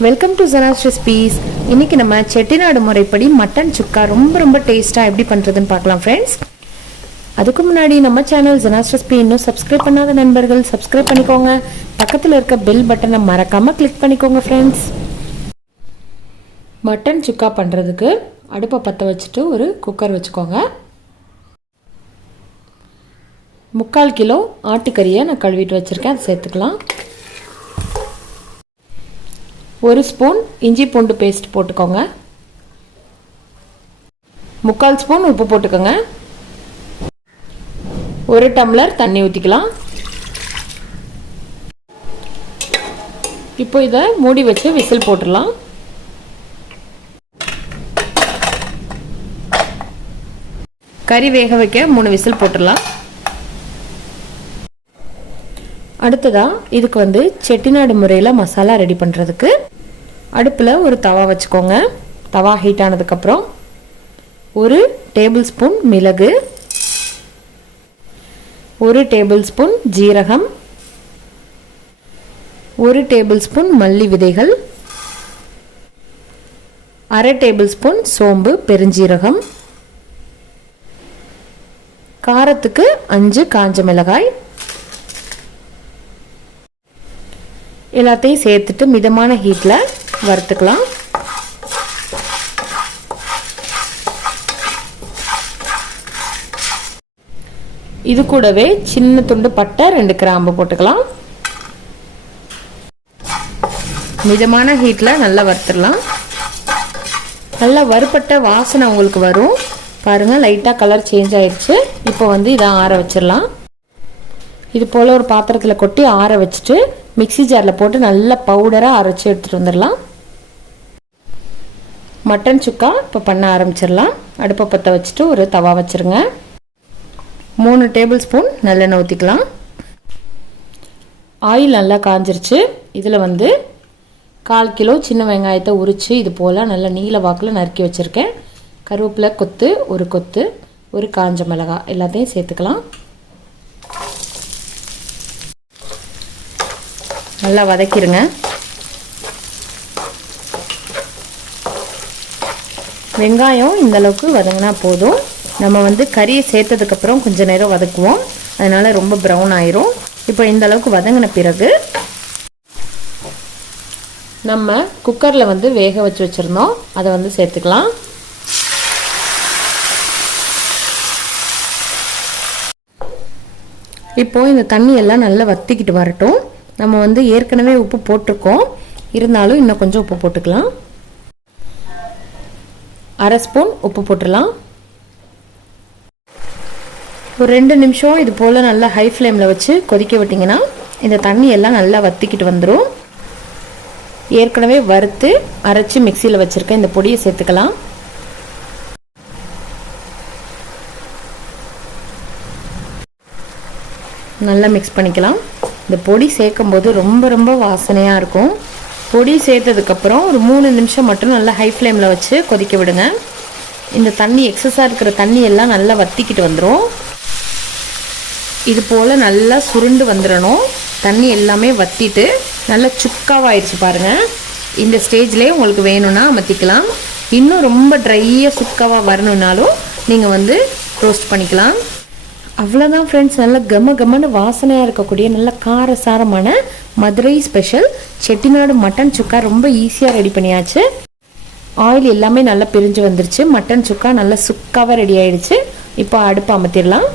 Welcome to Janas recipes. இன்னைக்கு நம்ம செட்டிநாடு முறைப்படி மட்டன் சுக்கா ரொம்ப டேஸ்ட்டாக எப்படி பண்ணுறதுன்னு பார்க்கலாம் ஃப்ரெண்ட்ஸ். அதுக்கு முன்னாடி நம்ம சேனல் ஜனாஸ் ரெசிபி இன்னும் சப்ஸ்கிரைப் பண்ணாத நண்பர்கள் சப்ஸ்கிரைப் பண்ணிக்கோங்க. பக்கத்தில் இருக்க பெல் பட்டனை மறக்காமல் கிளிக் பண்ணிக்கோங்க ஃப்ரெண்ட்ஸ். மட்டன் சுக்கா பண்ணுறதுக்கு அடுப்பை பற்ற வச்சுட்டு ஒரு குக்கர் வச்சுக்கோங்க. 3/4 கிலோ ஆட்டுக்கறியை நான் கழுவிட்டு வச்சுருக்கேன், அதை சேர்த்துக்கலாம். 1 ஸ்பூன் இஞ்சி பூண்டு பேஸ்ட் போட்டுக்கோங்க. 3/4 ஸ்பூன் உப்பு போட்டுக்கோங்க. 1 டம்ளர் தண்ணி ஊற்றிக்கலாம். இப்போ இதை மூடி வச்சு விசில் போட்டுடலாம். கறி வேக வைக்க 3 விசில் போட்டுடலாம். அடுத்ததாக இதுக்கு செட்டிநாடு முறையில் மசாலா ரெடி பண்ணுறதுக்கு அடுப்பில் ஒரு தவா வச்சுக்கோங்க. தவா ஹீட் ஆனதுக்கப்புறம் 1 டேபிள் ஸ்பூன் மிளகு, 1 டேபிள் ஸ்பூன் ஜீரகம், 1 டேபிள் ஸ்பூன் மல்லி விதைகள், 1/2 டேபிள் ஸ்பூன் சோம்பு பெருஞ்சீரகம், காரத்துக்கு 5 காஞ்ச மிளகாய், எல்லாத்தையும் சேர்த்துட்டு மிதமான ஹீட்டில் வறுத்துக்கலாம். இது கூடவே சின்ன துண்டு பட்டை 2 கிராம்பு போட்டுக்கலாம். மிதமான ஹீட்டில் நல்லா வறுத்துடலாம். நல்லா வறுப்பட்ட வாசனை உங்களுக்கு வரும் பாருங்கள். லைட்டாக கலர் சேஞ்ச் ஆயிடுச்சு. இப்போ இதை ஆற வச்சிடலாம். இது போல் ஒரு பாத்திரத்தில் கொட்டி ஆற வச்சுட்டு மிக்ஸி ஜாரில் போட்டு நல்லா பவுடராக அரைச்சி எடுத்துகிட்டு வந்துடலாம். மட்டன் சுக்கா இப்போ பண்ண ஆரம்பிச்சிடலாம். அடுப்பை பற்ற வச்சுட்டு ஒரு தவா வச்சுருங்க. 3 டேபிள் ஸ்பூன் நல்லெண்ணெய் ஊற்றிக்கலாம். ஆயில் நல்லா காஞ்சிருச்சு. இதில் 1/4 கிலோ சின்ன வெங்காயத்தை உரித்து இது போல் நல்லா நீல வாக்கில் நறுக்கி வச்சுருக்கேன். கருவேப்பிலை கொத்து, ஒரு கொத்து, ஒரு காஞ்ச மிளகாய் எல்லாத்தையும் சேர்த்துக்கலாம். நல்லா வதக்கிடுங்க. வெங்காயம் இந்தளவுக்கு வதங்கினா போதும். நம்ம கறியை சேர்த்ததுக்கப்புறம் கொஞ்சம் நேரம் வதக்குவோம், அதனால் ரொம்ப ப்ரௌன் ஆயிரும். இப்போ இந்த அளவுக்கு வதங்கின பிறகு நம்ம குக்கரில் வேக வச்சு வச்சுருந்தோம், அதை சேர்த்துக்கலாம். இப்போது இந்த தண்ணியெல்லாம் நல்லா வத்திக்கிட்டு வரட்டும். நம்ம ஏற்கனவே உப்பு போட்டிருக்கோம், இருந்தாலும் இன்னும் கொஞ்சம் உப்பு போட்டுக்கலாம். 1/2 ஸ்பூன் உப்பு போட்டுடலாம். ஒரு 2 நிமிஷம் இது போல் நல்லா ஹை ஃப்ளேமில் வச்சு கொதிக்க விட்டிங்கன்னா இந்த தண்ணி எல்லாம் நல்லா வத்திக்கிட்டு வந்துடும். ஏற்கனவே வறுத்து அரைச்சி மிக்சியில் வச்சுருக்கேன் இந்த பொடியை சேர்த்துக்கலாம். நல்லா மிக்ஸ் பண்ணிக்கலாம். இந்த பொடி சேர்க்கும்போது ரொம்ப வாசனையாக இருக்கும். பொடி சேர்த்ததுக்கப்புறம் ஒரு 3 நிமிஷம் மட்டும் நல்லா ஹை ஃப்ளேமில் வச்சு கொதிக்க விடுங்க. இந்த தண்ணி எக்ஸஸாக இருக்கிற தண்ணி எல்லாம் நல்லா வத்திக்கிட்டு வந்துடும். இது போல் நல்லா சுருண்டு வந்துடணும். தண்ணி எல்லாமே வற்றிட்டு நல்லா சுக்காவாயிடுச்சு பாருங்கள். இந்த ஸ்டேஜ்லேயே உங்களுக்கு வேணும்னா அமர்த்திக்கலாம். இன்னும் ரொம்ப ட்ரையாக சுக்காவாக வரணுன்னாலும் நீங்கள் ரோஸ்ட் பண்ணிக்கலாம். அவ்வளோதான் ஃப்ரெண்ட்ஸ். நல்ல கமன்னு வாசனையாக இருக்கக்கூடிய நல்ல காரசாரமான மதுரை ஸ்பெஷல் செட்டிநாடு மட்டன் சுக்கா ரொம்ப ஈஸியாக ரெடி பண்ணியாச்சு. ஆயில் எல்லாமே நல்லா பிரிஞ்சு வந்துருச்சு. மட்டன் சுக்கா நல்லா சுக்காவாக ரெடி ஆயிடுச்சு. இப்போ அடுப்பு அமர்த்திடலாம்.